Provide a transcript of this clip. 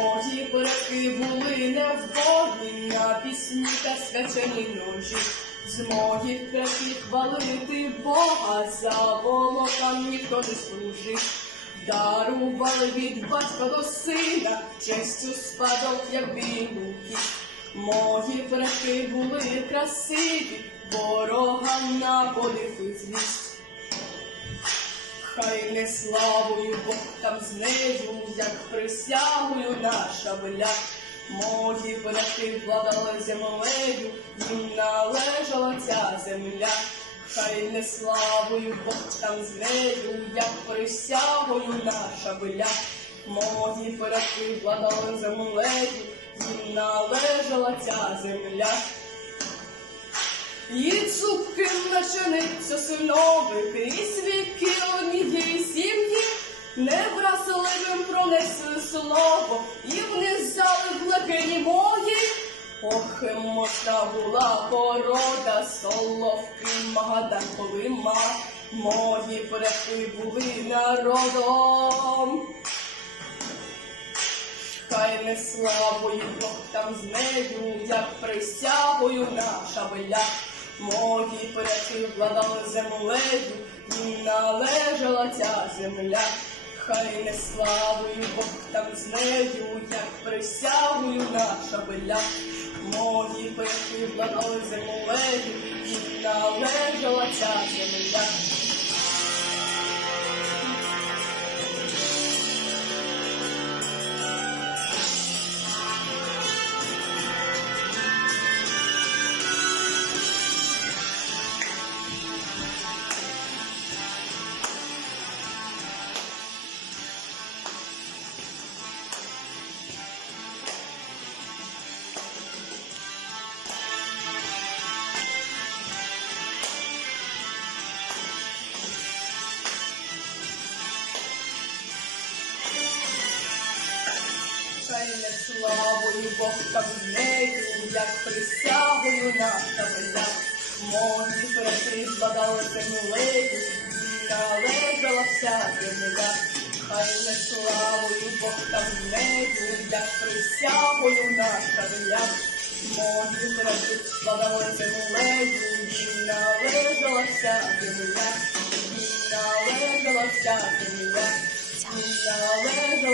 Мої предки були невдові на пісні та свячені ночі. З моїх предків хвалити Бога, за волокам ніхто не служить. Дарували від батька до сина, честю спадок, як білу. Мої предки були красиві, ворогам на подихи злість. Хай не славою Бог там з нею, як присягою на шаблях. Мої предки владали землею, їм належала ця земля. Хай не славою Бог там з нею, як присягою на шаблях. Мої предки владали землею, їм належала ця земля. Начиниця синовики, і свідки однієї сім'ї, невразливим пронесли слово, і внизали в лакині мої. Ох, моцна була порода, соловки, магадан колима, мої предки були народом. Хай не славою Бог там з нею, як присягою на шабелях. Мої предки владали землею, належала ця земля. Хай не славою Бог там з нею, як присягою наша беля. Мої предки владали землею, їм належала ця земля. Хай не славою Бог з як присягою на табелях. Мої предки владали землею, належала вся земля. Хай не славою Бог нею, як присягою на табелях. Мої предки владали землею, належала вся земля. Належала вся земля. Належала